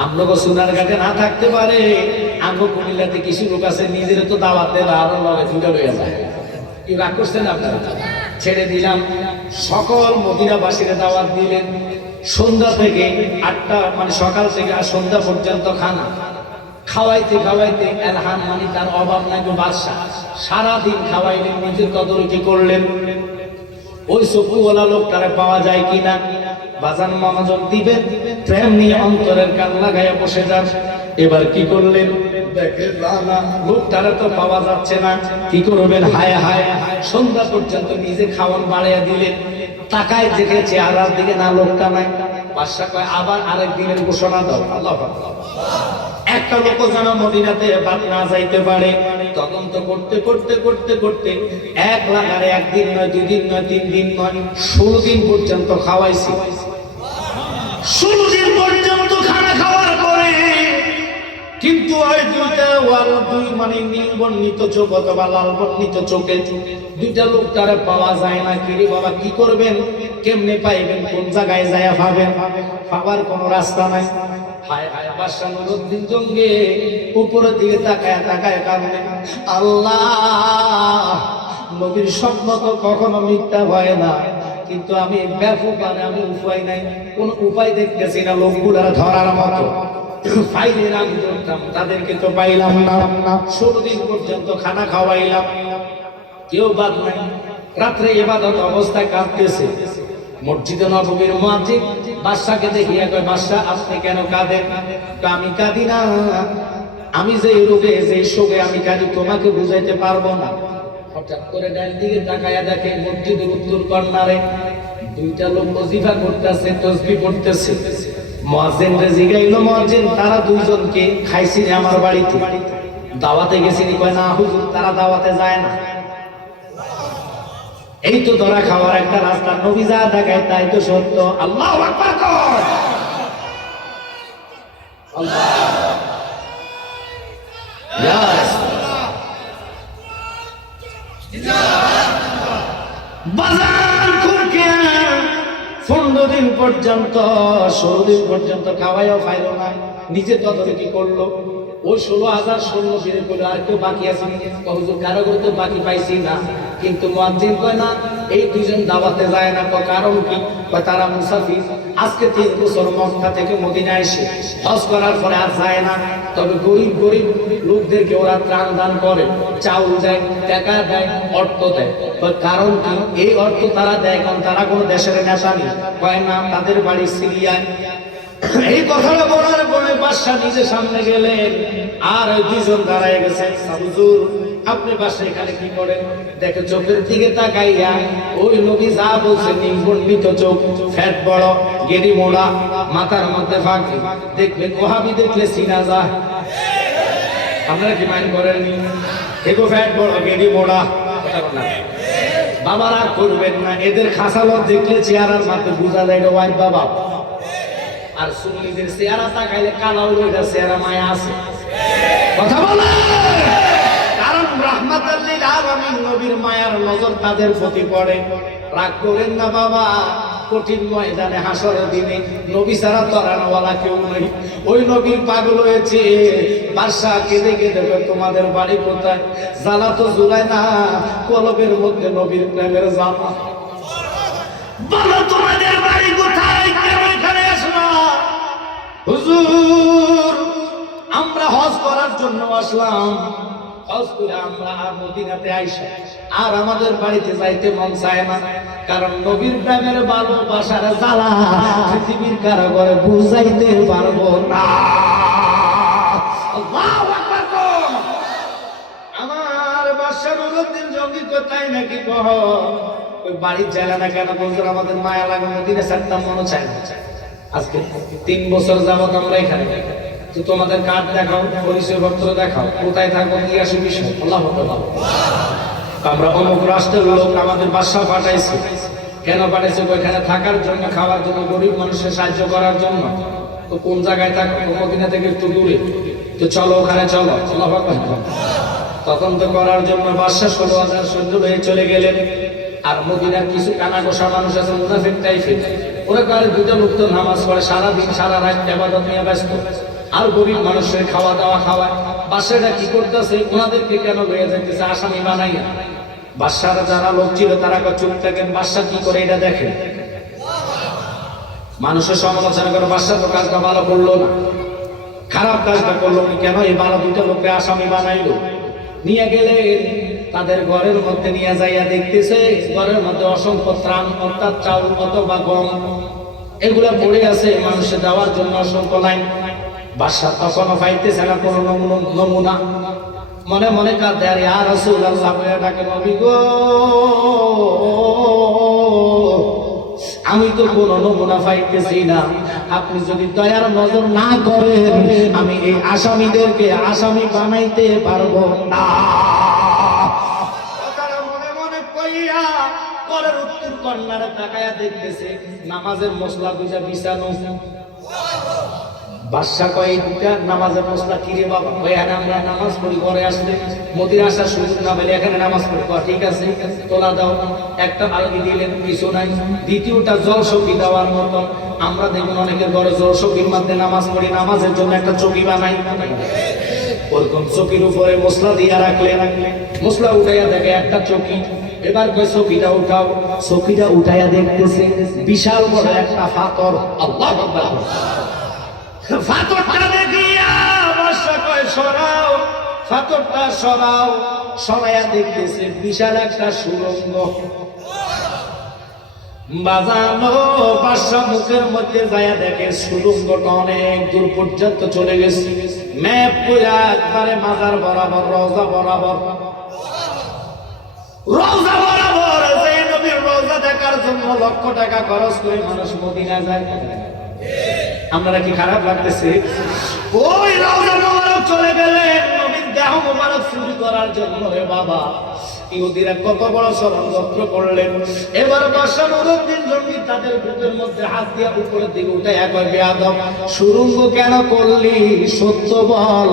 আমলোক সোনার ঘাটে না থাকতে পারে, আমলো কুমিল্লাতে কিছু লোক আছে নিজের তো দাওয়াত দেয় আরো লগে দুটা লইয়া যায়। কি রাগ করছেন আপনারা? ছেড়ে দিলাম, সকল মদিনাবাসীরা দাওয়াত দিলেন। সন্ধ্যা থেকে 8টা মানে সকাল থেকে আর সন্ধ্যা পর্যন্ত খানা খাওয়াইতে খাওয়াইতে এলহাম মানে তার অভাব নাই বাদশা সারাদিন খাওয়াইলেন, নিজের তদারকি করলেন ওই সফুওয়ালা লোকটারে পাওয়া যায় কিনা। বাজান মনোযোগ দিবেন, প্রেম নিয়ে অন্তরের কান লাগাইয়া বসে যান। এবার কি করলেন? দেখেন না লোকটারে তো পাওয়া যাচ্ছে না, কি করবেন? হায় হায়, সন্ধ্যা পর্যন্ত নিজে খাওয়ান বাড়াইয়া দিলেন। তাকায় দেখে চেহারার দিকে না, লোকটা নাই। বাদশা কয় আবার আরেক দিনের ঘোষণা দাও। আল্লাহু আকবার। একটা লোক যেন মদিনাতে বাদ না যাইতে পারে। তদন্ত করতে করতে করতে করতে 1 লাগারে 1 দিন নয়, 2 দিন নয়, 3 দিন নয়, 16 দিন পর্যন্ত খাওয়াইছি। 16 দিন পর্যন্ত খানা খাওয়ার পরে কিন্তু ওই দুইটা ওয়াল দুই মানে নীল বর্ণিত চোখ অথবা লাল বর্ণিত চোখে দুইটা লোকটারে পাওয়া যায় না। কিরে বাবা কি করবেন? কেমনে পাইবেন? কোন জায়গায় যায় পাবেন? পাওয়ার কোনো রাস্তা নাই। হায় হায়, বাদশা নুরউদ্দিন জঙ্গে উপরের দিকে তাকায় তাকায় কাঁদে, আল্লাহ নবীর স্বপ্ন তো কখনো মিথ্যা হয় না, কিন্তু আমি ব্যাপকভাবে আমি উপায় নাই, কোন উপায় দেখতেছি না লোকগুলা ধরার মতো। ফাইলের আমি ধরতাম, তাদেরকে তো পাইলাম না। 16 দিন পর্যন্ত খানা খাওয়াইলাম, কেউ বাদ নাই। রাত্রে ইবাদত অবস্থায় কাঁদতেছে। মসজিদে নববীর মুয়াজ্জিন বাদশাকে দেখিয়া কয়, বাদশা আপনি কেন কাঁদেন? আমি কাঁদি না, আমি যে রোগে যে শোকে আমি কাঁদি তোমাকে বুঝাইতে পারবো না। হঠাৎ করে ডান দিকে তাকায়া দেখে মসজিদের উত্তর কর্নারে দুইটা লোক ওয়াজিফা করতেছে, তাসবিহ পড়তেছে। মুয়াজ্জিন রে জিগাইলো, মুয়াজ্জিন তারা দুইজনকে খাইছি আমার বাড়িতে, দাওয়াতে গেছি? কয় না হুজুর, তারা দাওয়াতে যায় না। এই তো ধরা খাওয়ার একটা রাস্তা, নবী যা দেখায় তাই তো সত্য। আল্লাহু আকবার কর। আল্লাহ ইয়াস বাজার খুরকে 15 দিন পর্যন্ত 16 দিন পর্যন্ত খাওয়াইও ফাইল না, নিজে তদারকি করলো। ওই 16,000 সৈন্য ফিরে করলো। আর কেউ বাকি আছে? হুজুর কারো করতে বাকি পাইছি না। কিন্তু মুয়াজ্জিন কয় না, এই দুইজন দাওয়াতে যায় না। কারণ কি? তারা মুসাফির। আজকে 3 বছর মক্কা থেকে মদিনা এসে হজ করার পরে আর যায় না। তবে গরিব গরিব লোকদেরকে ওরা ত্রাণ দান করে, চাউল দেয়, টাকা দেয়, অর্থ দেয়। কারণ কি? এই অর্থ তারা দেয় কারণ তারা কোনো দেশের নেতা নেই। কয় না, তাদের বাড়ি সিরিয়ায়। এই কথাটা বলার পরে বাদশা নিজের সামনে গেলেন, আর ওই দুইজন দাঁড়ায় গেছে। হুজুর আপনি বাসা এখানে কি করেন? দেখে চোখের দিকে তাকাইয়া ওই নবী যা বলছে, নির্বর্ণিত চোখ, ফ্যাট বড়, গেড়ি মোড়া, মাথার মধ্যে ফাঁকি। দেখবেন ওহাবি দেখলে চিনা যায়। আপনারা কি মাইন্ড করেননি? এগো ফ্যাট বড়, গেড়ি মোড়া, বাবার আর করবেন না। এদের খাসালত দেখলে চেহারার মাত্র বোঝা যায় এটা ওয়াইফ বাবা। আর সুন্নিদের চেহারা তাকাইলে কালা হইল, এটা চেহারা মায়া আছে। কথা বলে, কারণ রাহমাতাল লিল আলামিন নবীর মায়ার নজর তাদের প্রতি পড়ে। রাগ করেন না বাবা, কঠিন ময়দানে হাসরের দিনে নবী ছাড়া তরানোওয়ালা কেউ নেই। ওই নবীর পাগল হয়েছে। বাদশা কেঁদে কেঁদে তোমাদের বাড়ি কোথায়? জ্বালা তো জুড়ায় না, কলবের মধ্যে নবীর প্রেমের জ্বালা। বলো তোমাদের বাড়ি কোথায়? কেন এখানে আসলো? হুজুর আমরা হজ করার জন্য আসলাম, হজ করে আমরা মদিনাতে আইসা আর আমাদের বাড়িতে যাইতে মন চায় না। কারণ নবীর প্রেমের ভালোবাসার জ্বালা পৃথিবীর কারো ঘরে বুঝাইতে পারবো না। আল্লাহু আকবার। আমার বাদশা নুরউদ্দিন জঙ্গি কোথায় নাকি কহ ওই বাড়ির জায়গা না কেন? বলছেন আমাদের মায়া লাগে, মদিনা ছাড়তাম মনে চায় না। আজকে 3 বছর যাবত আমরা এখানে, তো তোমাদের কার্ড দেখাও, পরিচয় পত্র দেখাও, কোথায় থাকবো, কি আসে বিষয়। আল্লাহ আমরা অমুক রাষ্ট্রের লোক আমাদের বাদশা পাঠাইছে। কেন পাঠাইছে? ওইখানে থাকার জন্য, খাওয়ার জন্য, গরিব মানুষের সাহায্য করার জন্য। তো কোন জায়গায় থাকবো? মদিনা থেকে একটু দূরে। তো চলো ওখানে চলো। আল্লাহু আকবার। তখন তো করার জন্য বাদশা 16,000 সৈন্য হয়ে চলে গেলেন। আর মদিনার কিছু কানাঘোষা মানুষ আছে মুনাফিক টাইপের, ওরা কালে দুটো লোক তো নামাজ পড়ে সারাদিন সারা রাত ইবাদত নিয়ে ব্যস্ত, আর গরিব মানুষের খাওয়া দাওয়া খাওয়ায়। বাদশাটা কি করতেছে, ওনাদেরকে কেন লয়ে যাইতেছে আসামি বানাইয়া। বাদশার যারা লোক ছিল তারা চুপ থাকেন, বাদশা কি করে এটা দেখেন। মানুষের সমালোচনা করে, বাদশা তো কাজটা ভালো করলো না, খারাপ কাজটা করলো না, কেন এই ভালো দুটো লোককে আসামি বানাইলো। নিয়ে গেলে তাদের ঘরের মধ্যে নিয়ে যাইয়া দেখতেছে ঘরের মধ্যে অসংখ্য ত্রাণ, অর্থাৎ চাউল অথবা গম এগুলা পড়ে আছে মানুষের দেওয়ার জন্য অসংখ্য লাইন। বাদশা তখনও পাইতেছে না কোনো নমুনা। মনে মনে কাঁদে, আর ইয়া রাসূলুল্লাহ বলে ডাকে, নবী গো আমি তো কোনো নমুনা পাইতেছি না, আপনি যদি দয়ার নজর না করেন আমি এই আসামিদেরকে আসামি বানাইতে পারবো না। মনে মনে কইয়া ঘরের উত্তর কর্নারে তাকায়া দেখতেছে নামাজের মশলা দুইটা বিছানো। বাদশা কয়, দুটা নামাজের মশলা কি রে বাবা? এখানে আমরা নামাজ পড়ি, ঘরে আসলে মদিনা আসার সুযোগ না পেলে এখানে নামাজ পড়ি। ঠিক আছে তোলা দাও। একটা আলগি দিলেন, কিছু নাই। দ্বিতীয়টা জলসকি দেওয়ার মতো, আমরা দেখুন অনেকের ঘরে জলসকির মধ্যে নামাজ পড়ি, নামাজের জন্য একটা চকি বানাই, ওরকম চকির উপরে মশলা দিয়ে রাখলেন। মশলা উঠাইয়া দেখে একটা চকি। এবার কই চকিটা উঠাও, চকিটা উঠাইয়া দেখতেছে বিশাল বড় একটা পাথর। আল্লাহু আকবার। পাথরটা দেখিয়া বাদশা কয় সরাও, পাথরটা সরাও। সরাইয়া দেখতেছে বিশাল একটা সুড়ঙ্গ। বাজানো বাদশা মুখের মধ্যে যায়া দেখে সুড়ঙ্গটা অনেক দূর পর্যন্ত চলে গেছে। ম্যাপ কইরা একবারে মাজার বরাবর, রওজা বরাবর, রওজা বরাবর। যে নবীর রওজা দেখার জন্য লক্ষ টাকা খরচ করে মানুষ মদিনা যায়। আপনারা কি খারাপ লাগতেছে? ওই রওজা মোবারক চলে গেলেন নবীর দেহ মোবারক চুরি করার জন্য। রে বাবা, ইহুদিরা কত বড় ষড়যন্ত্র করলেন। এবার বাদশা নুরউদ্দিন জঙ্গি তাদের বুকের মধ্যে হাত দিয়ে উপরের দিকে উঠায় একবার, বেয়াদব সুড়ঙ্গ কেন করলি? সত্য বল,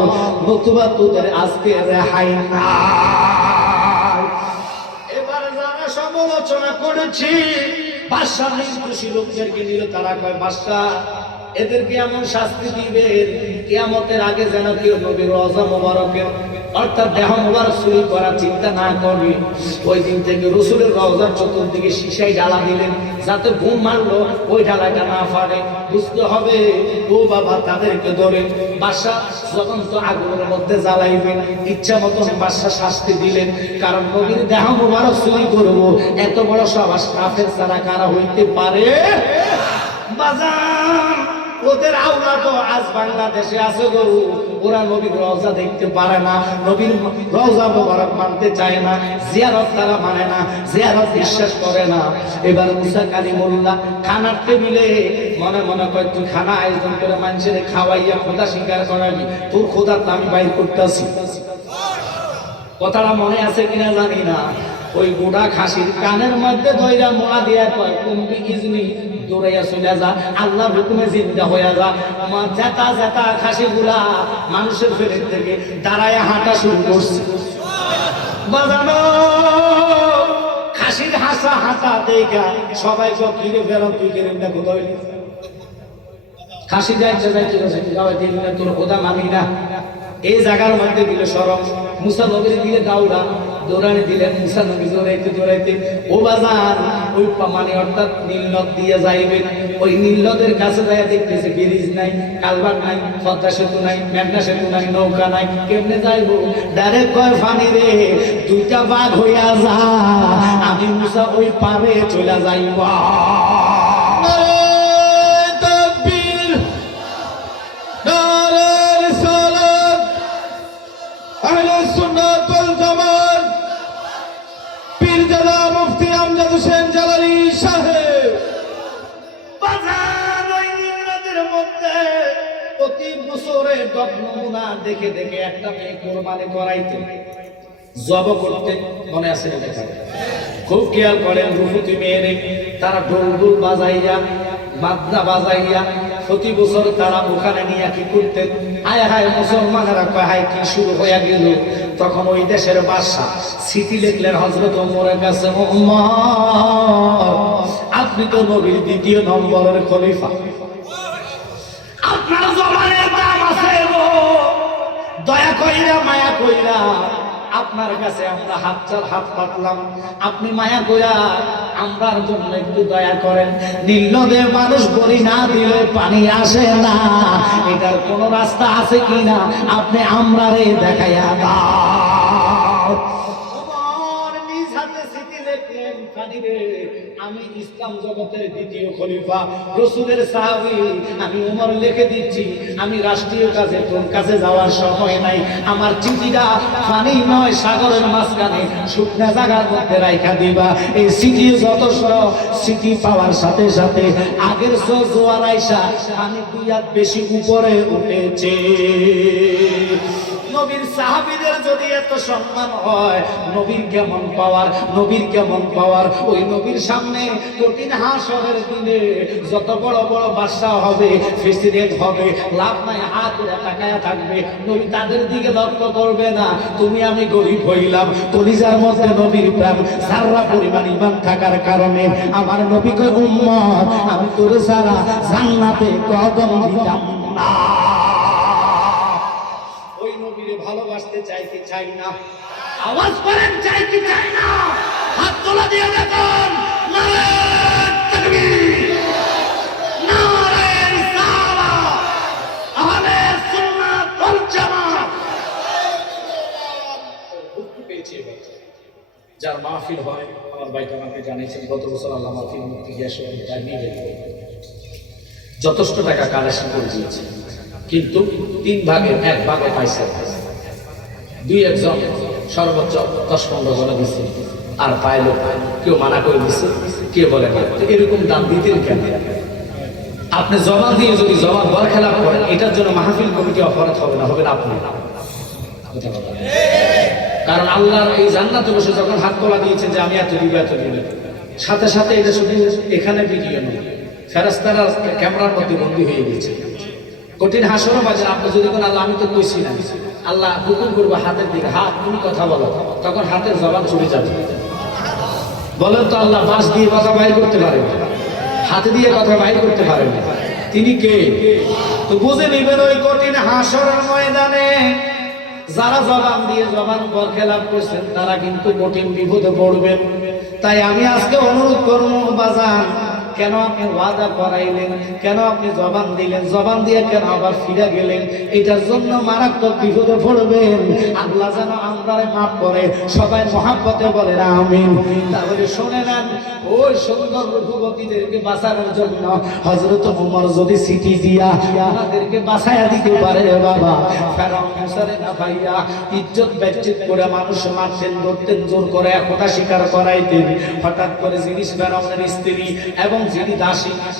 নতুবা তোদের আজকে রেহাই নাই। এবার যারা সমালোচনা করেছি বাদশা নির্দোষী লোকদেরকে নিল, তারা কয় বাদশা এদেরকে এমন শাস্তি দিবেন কিয়ামতের আগে যেন কেউ নবীর রওজা মোবারকের অর্থাৎ দেহ মোবারক চুরি করার চিন্তা না করবে। ওই দিন থেকে রাসূলের রওজার চতুর্দিকে সীসায় জ্বালা দিলেন, যাতে ঘুম মারলো ওই জ্বালাটা না ফাটে। বুঝতে হবে ও বাবা তাদেরকে ধরে। বাদশা যখন তো আগুনের মধ্যে জ্বালাইবেন, ইচ্ছা মতন বাদশা শাস্তি দিলেন। কারণ নবীর দেহ মোবারক চুরি করবো, এত বড় সাহস কাফের ছাড়া কারা হইতে পারে? বাজার ওদের আওলা তো আজ বাংলাদেশে আছে গো, ওরা নবীর রওজা দেখতে পারে না, নবীর রওজা মোবারক মানতে চায় না, জিয়ারত তারা মানে না, জিয়ারত বিশ্বাস করে না। এবার মুসা কালিমুল্লাহ খানার টেবিলে মনে মনে কয়, তুই খানা আয়োজন করে মানুষের খাওয়াইয়া খোদা স্বীকার করাবি, তোর খোদা তো আমি বাইর করতেছি। কথাটা মনে আছে কিনা জানি না। ওই গোটা খাসির কানের মধ্যে দইরা মোড়া দিয়া কয়, কুম্বি ইজনি দৌড়াইয়া চলে যা, আল্লাহর হুকুমে জিন্দা হইয়া যা। আমার জেতা জেতা খাসিগুলা মানুষের পেটের থেকে দাঁড়ায় হাঁটা শুরু করছে। বাজানো খাসির হাসা হাঁটা দেখা সবাই সব ফিরে ফেরত, তুই কেন না কোথায় খাসি যাইতে যাইতে দিন না, তোর খোদা মানি না। এই জায়গার মধ্যে দিলে সরম, মুসা নবীর দিলে দাউরা, দৌড়ানি দিলেন মুসা নবী দৌড়াইতে দৌড়াইতে। ও বাজার ওই মানে অর্থাৎ নীলনদ দিয়ে যাইবেন। ওই নীলনদের কাছে যাইয়া দেখতেছে ব্রিজ নাই, কালভার্ট নাই, পদ্মা সেতু নাই, মেঘনা সেতু নাই, নৌকা নাই, কেমনে যাইবো? ডাইরেক্ট কয় ফানি রে, দুইটা বাঘ হইয়া যা, আমি মুসা ওই পারে চলে যাইব। প্রতি বছরে নমুনা দেখে দেখে একটা মেয়ে কোরবানি করাইতে জব করতে মনে আছে, খুব খেয়াল করেন। রূপতী মেয়েরে তারা ঢোল ঢোল বাজাইয়া বাজনা বাজাইয়া প্রতি বছর তারা ওখানে নিয়ে কি করতেন। হায় হায় মুসলমানেরা কয় হায় কি শুরু হইয়া গেল, তখন ওই দেশের বাদশা চিঠি লিখলেন হযরত ওমরের কাছে, ওমর আপনি তো নবীর দ্বিতীয় নম্বরের খলিফা, আপনার জবানের দাম আছে গো, দয়া কইরা মায়া কইরা আপনার কাছে আমরা হাত পাতলাম, আপনি মায়া কইরা আমরার জন্য একটু দয়া করেন। নীলনদে মানুষ বলি না দিলে পানি আসে না, এটার কোন রাস্তা আছে কিনা আপনি আমরারে দেখাইয়া দাও। ওমর নিজ হাতে চিঠি লিখলেন, পানিরে আমি ইসলাম জগতের দ্বিতীয় খলিফা, রাসূলের সাহাবী, আমি ওমর লিখে দিচ্ছি, আমি রাষ্ট্রীয় কাজে তোর কাছে যাওয়ার সময় নাই, আমার চিঠিটা পানি নয় সাগরের মাঝখানে শুকনা জায়গার মধ্যে রাইখা দিবা। এই চিঠি যত চিঠি পাওয়ার সাথে সাথে আগের জোয়ার আইসা পানি 2 হাত বেশি উপরে উঠেছে। নবীর সাহাবীদের যদি এত সম্মান হয়, নবীর কেমন পাওয়ার, নবীর কেমন পাওয়ার। ওই নবীর সামনে কঠিন হাসরের দিনে যত বড় বড় বাদশা হবে, প্রেসিডেন্ট হবে, লাভ নাই, হাত ধরে তাকায়া থাকবে, নবী তাদের দিকে লক্ষ্য করবে না। তুমি আমি গরিব হইলাম, কলিজার মধ্যে নবীর প্রেম সারা পরিমাণ ঈমান থাকার কারণে আমার নবী কয়, উম্মত আমি তোরে সারা জান্নাতে কদম দিতাম না। ভালোবাসতে চাই কি চাই না? আওয়াজ করেন, চাই কি চাই না? হাত তোলা দিয়ে দেখুন। নারে তাকবীর, নারে রিসালাত, আহলে সুন্নাত ওয়াল জামাত। দুঃখ পেয়েছি এবার যার মাহফিল হয়, আমার ভাইটা আমাকে জানিয়েছেন গত বছর আল্লাহ মাহফিল মুক্তি গ্যাস যথেষ্ট টাকা কালেকশন করে দিয়েছে, কিন্তু 3 ভাগের 1 ভাগে পাইছে। 2-1 জন সর্বোচ্চ 10-15 জনে দিচ্ছে, আর পাইল কেউ মানা করে দিচ্ছে, কে বলে না। এরকম দাম দিতেন কেন? আপনি জমা দিয়ে যদি জমা বরখেলাপ করেন, এটার জন্য মাহফিল কমিটি অপরাধ হবে না, হবে না আপনি? কারণ আল্লাহর এই জান্নাতে বসে যখন হাত তোলা দিয়েছেন যে আমি এত দিব এত দিব, সাথে সাথে এটা শুধু এখানে ভিডিও নয়, ফেরেশতারা ক্যামেরার মধ্যে বন্দী হয়ে গেছে। কঠিন হাসরও বাজে, আপনি যদি কোন আল্লাহ আমি তো কইছি না, আল্লাহ হুকুম করবো হাতের দিকে, হাত তুমি কথা বলো, তখন হাতের জবান ছুটে যাবে। বলেন তো আল্লাহ বাঁশ দিয়ে কথা বাইর করতে পারেন, হাতে দিয়ে কথা বাইর করতে পারেন, তিনি কে? তো বুঝে নিবেন ওই কঠিন হাসরের ময়দানে যারা জবান দিয়ে জবান বরখেলাপ করছেন তারা কিন্তু কঠিন বিপদে পড়বেন। তাই আমি আজকে অনুরোধ করবো, বাজান কেন আপনি ওয়াদা করাইলেন, কেন আপনি জবান দিলেন, জবান দিয়ে কেন আবার ফিরে গেলেন? এটার জন্য মারাত্মক বিপদে পড়বেন। আল্লাহ যেন আমরারে মাফ করে, সবাই মহাব্বতে বলেন আমিন। তাহলে শুনে নেন, ওই সুন্দর রূপবতীদেরকে বাঁচানোর জন্য হযরত ওমর যদি চিঠি দিয়া ওনাদেরকে বাঁচাইয়া দিতে পারে, বাবা ফেরাউন মুসারে না ভাইয়া ইজ্জত বেজ্জত করে মানুষ মারতেন, ধরতেন, জোর করে একতা স্বীকার করাইতেন। হঠাৎ করে জিনিস ফেরাউনের স্ত্রী এবং যিনি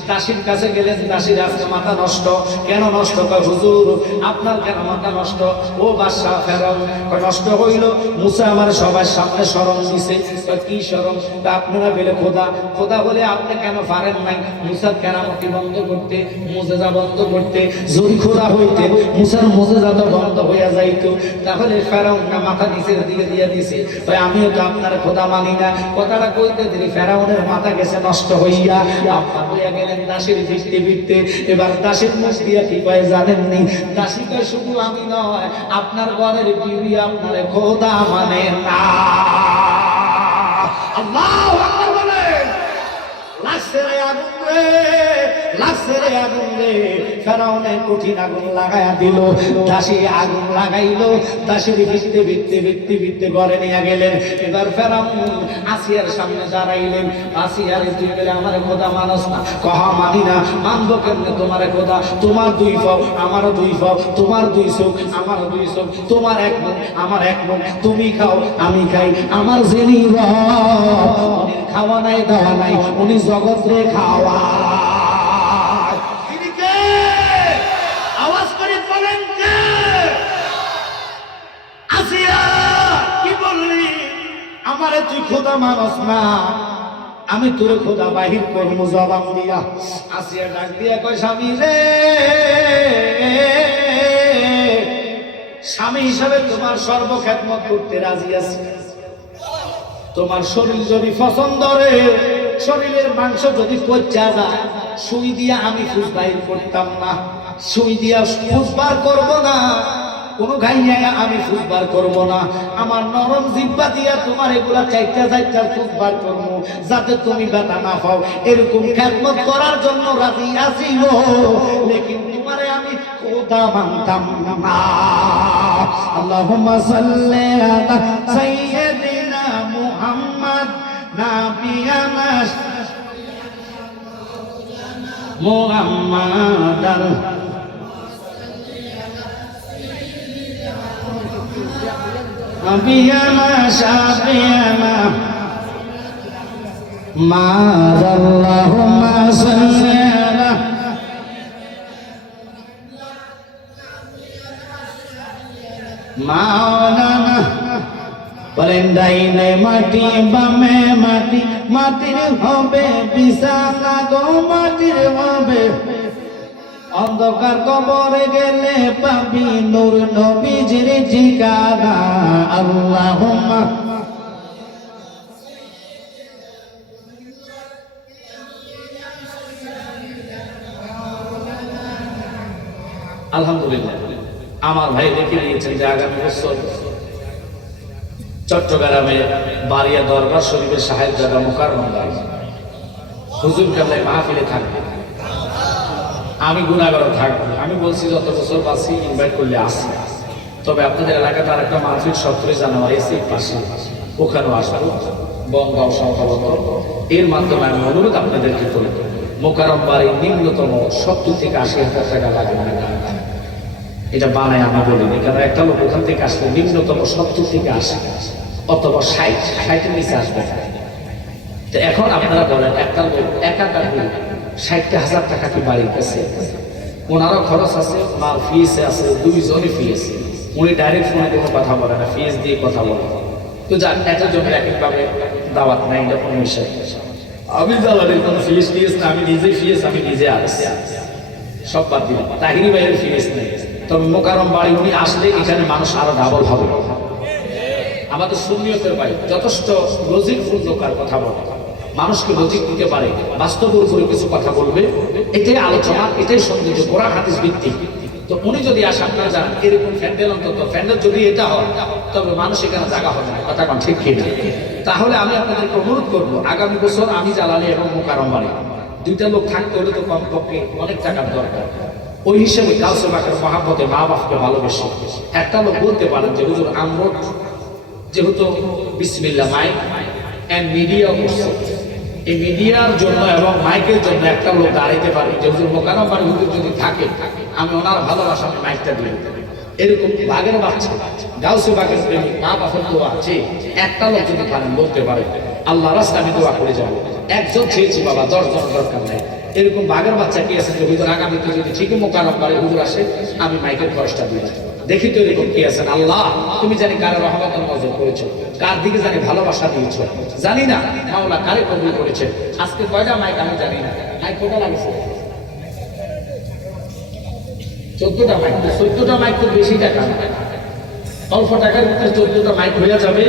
দাসীর কাছে গেলেন, দাসীর আজকে মাথা নষ্ট। কেন নষ্ট? কয় হুজুর আপনার কেন মাথা নষ্ট? ও বাদশা ফেরাউন নষ্ট হইল, মুসা আমার সবার সামনে শরম দিছে। কি শরম? আপনারা বলে খোদা, খোদা বলে আপনি কেন পারেন নাই মুসার কেরামতি বন্ধ করতে, মুজেজা বন্ধ করতে? যদি খোদা হইতেন মুসার মুজেজা তো বন্ধ হইয়া যাইতো। তাহলে ফেরাউন না মাথা নিচের দিকে দিয়ে দিছে, আমিও তো আপনার খোদা মানি না। কথাটা কইতে দিলি ফেরাউনের মাথা গেছে নষ্ট হইয়া। আপনার হইয়া গেলেন দাসীর ভিত্তি ভিত্তি। এবার দাসীর মুখ দিয়া কি কয় জানেননি? দাসী কয় শুধু আমি নয়, আপনার ঘরের বিবি আপনার খোদা মানে না। আল্লাহু আকবার বলেন। লাশের আগুন রে, লাশের আগুন রে। ফেরাউনের কঠিন আগুন লাগাইয়া দিল, দাসী আগুন লাগাইলো, দাসীর ভিত্তি ভিত্তি ভিত্তি ভিত্তি ঘরে নিয়ে গেলেন। এবার ফেরাউন আসিয়ার সামনে দাঁড়াইলেন। আসিয়ার তুই বলে আমার খোদা মানুষ না? কহা মানি না। মানবো কেমনে তোমার খোদা? তোমার 2 পাও আমারও 2 পাও, তোমার 2 চোখ আমারও 2 চোখ, তোমার 1 মুখ আমার 1 মুখ, তুমি খাও আমি খাই, আমার জেনি খাওয়া নাই দেওয়া নাই, উনি জগৎ রে খাওয়া। তিনি কে? আওয়াজ করে বলেন কে? আসিয়া কি বললি? আমারে তুই খোদা মানুষ না, আমি তোর খোদা বাহির করবো জবাব দিয়া। আসিয়া ডাক দিয়া কয় স্বামী রে, স্বামী হিসাবে তোমার সর্বখ্যাতমত করতে রাজি আছি। তোমার শরীর যদি পছন্দ রে, শরীরের মাংস যদি পচা যায়, সুই দিয়া আমি ফুস বাইর করতাম না, সুই দিয়া ফুসবার করব না, কোনো গাইয়া আমি ফুসবার করব না, আমার নরম জিব্বা দিয়া তোমার এগুলা চাইটা চাইটা ফুসবার করব, যাতে তুমি ব্যথা না পাও। এরকম খেদমত করার জন্য রাজি আছি গো, লেকিন তোমারে আমি খোদা মানতাম না। আল্লাহুম্মা সাল্লি আলা সাইয়্যিদিনা মুহাম্মদ নাবিয়ানা মুহাম্মাদান নাবিয়ানা শাফিয়ানা মা'আল্লাহুম্মা সাল্লি আলা মাওলানা। বলেন ডাইনে মাটি বামে মাটি, মাটির হবে বিছানা গো, মাটির হবে। অন্ধকার কবরে গেলে পাবি নূর নবীজির ঠিকানা। আল্লাহুম্মা আলহামদুলিল্লাহ আমার ভাই দেখে নিয়েছেন যে আগামী বছর চট্টগ্রামে বারিয়া দরবার শরীফের সাহেব জায়গা মুকাররমে হুজুর কেবলায় মাহফিলে থাকবে। আমি গুনাহগার থাকবো। আমি বলছি যত বছর বাসি ইনভাইট করলে আসি, তবে আপনাদের এলাকাতে আর একটা মাহফিল 17 জানুয়ারি এসে পাশে, ওখানেও আসবো বনগাঁও সম্ভবত। এর মাধ্যমে আমি অনুরোধ আপনাদেরকে করি, মোকাররম বাড়ি নিম্নতম 70 থেকে 80,000 টাকা লাগে না, এটা বানায় আমি বলিনি, কারণ একটা লোক ওখান থেকে আসলে নিম্নতম 70 থেকে 80 অথবা 60-60-এর নিচে আসবে। তো এখন আপনারা বলেন একটা লোক একা 60,000 টাকা কি বাড়ি গেছে? ওনারও খরচ আছে, ওনার ফিস আছে, দুইজনই ফিস। উনি ডাইরেক্ট ফোনে কোনো কথা বলে না, ফিস দিয়ে কথা বলে। তো যার একটা জনের এক একভাবে দাওয়াত নাই, এটা কোনো বিষয়। আমি জ্বালানির কোনো ফিস দিয়েছি না, আমি নিজেই ফিস, আমি নিজে আসছি, সব বাদ দিলাম। তাহিরি ভাইয়ের ফিস নেই, তবে মোকাররম বাড়ি উনি আসলে এখানে মানুষ আরো ডাবল হবে। আমাদের সুন্নিয়তের ভাই যথেষ্ট লজিকফুল লোকার কথা বলে, মানুষকে লজিক দিতে পারে, বাস্তব উপরে কিছু কথা বলবে, এটাই আলোচনা, এটাই সৌন্দর্য, কোরআন হাদিস ভিত্তিক। তো উনি যদি আসে, আপনারা জানেন এরকম প্যান্ডেল, অন্তত প্যান্ডেল যদি এটা হয়, তবে মানুষ এখানে জায়গা হবে না, কথা কোন ঠিক কিনা? তাহলে আমি আপনাদেরকে অনুরোধ করবো, আগামী বছর আমি জালালি এবং মোকাররম বাড়ি দুইটা লোক থাকতে হলে তো কমপক্ষে অনেক টাকার দরকার। ওই হিসেবে গাউসে পাকের মহাব্বতে মা বাপকে ভালোবেসে একটা লোক বলতে পারেন যে হুজুর আমরা যেহেতু বিসমিল্লাহ মাইক এন্ড মিডিয়া করছে, এই মিডিয়ার জন্য এবং মাইকের জন্য একটা লোক দাঁড়াইতে পারে যে হুজুর মোকাররম বাড়ি হুজুর যদি থাকে, আমি ওনার ভালোবাসা আমি মাইকটা দিই। এরকম বাঘের বাচ্চা গাউসে বাঘের প্রেমিক মা বাপের দোয়া আছে, একটা লোক যদি পারেন বলতে পারে আল্লাহ রাস্তা আমি দোয়া করে যাবো। একজন চেয়েছি বাবা, 10 জন দরকার নেই। এরকম বাঘের বাচ্চা কি আছে যে হুজুর আগামীতে যদি ঠিকই মোকাররম বাড়ি হুজুর আসে, আমি মাইকের খরচটা দিই। দেখি তো এরকম কি আছেন। আল্লাহ তুমি জানি কার রহমতের নজর করেছো, কার দিকে জানি ভালোবাসা দিয়েছো, জানি না মাওলা কারে কবুল করেছে। আজকে কয়টা মাইক আমি জানি না, মাইক কয়টা লাগছে? 14টা মাইক। 14টা মাইক তো বেশি টাকা না, অল্প টাকার ভিতরে 14টা মাইক হয়ে যাবে।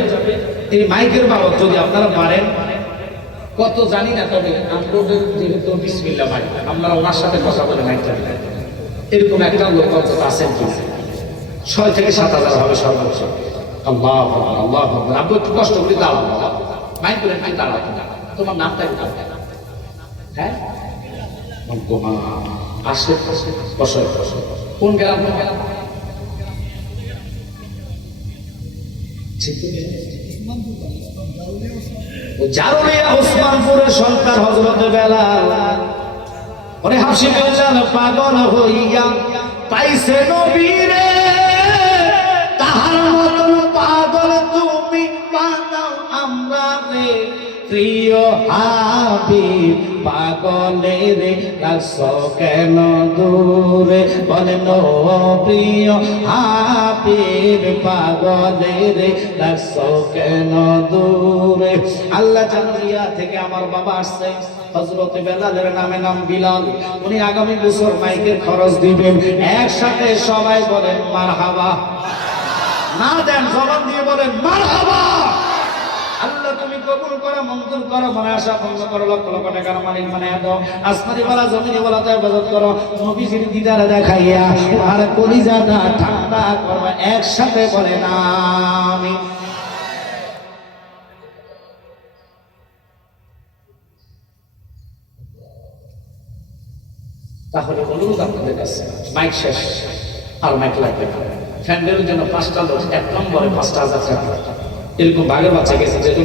এই মাইকের বাবদ যদি আপনারা পারেন কত জানি না, তবে আমাদের যেহেতু বিসমিল্লাহ মাইক, আমরা ওনার সাথে কথা বলে মাইকটা দিই। এরকম একটা লোক অন্তত আছেন কি? 6 থেকে 7,000 হবে সর্বোচ্চ। আল্লাহ আল্লাহ আব্বু একটু কষ্ট করে দাঁড়াও, মাইক করে একটু দাঁড়াও। তোমার নামটা কি? হ্যাঁ আসে বসে। কোন গেলাম? জারুলিয়া ওসমানপুরের সন্তান হযরত বেলাল। ওরে হাসি বেলাল পাগল হইয়া পাইছে নবীরে, তাহার মতন পাগল তুমি বানাও আমরা রে। প্রিয় হাবিব পাগলের রাখছো কেন দূরে? বলেন ও প্রিয় হাবিব পাগলের রাখছো কেন দূরে? আল্লাহ জানুরিয়া থেকে আমার বাবা আসছে, হযরত বেলালের নামে নাম বিলাল। উনি আগামী বছর মাইকের খরচ দিবেন। একসাথে সবাই বলেন মারহাবা। না দেন জবান দিয়ে বলেন মারহাবা। আল্লাহ তুমি কবুল করো, মঞ্জুর করো, মনে আশা পূর্ণ করো, লক্ষ লক্ষ টাকার মালিক বানায় দাও। আসমানি ওয়ালা জমিনি ওয়ালা তাই ইবাদত করো, নবীজির দিদারে দেখাইয়া আর কলিজাটা ঠান্ডা করবা। একসাথে বলে না আমি। তাহলে অনুরোধ আপনাদের কাছে, মাইক শেষ, আর মাইক লাগবে না। ফ্যান্ডেলের জন্য 5টা লোক 1 নম্বরে 5,000 টাকা, এরকম ভাগের বাচ্চা গেছে যেহেতু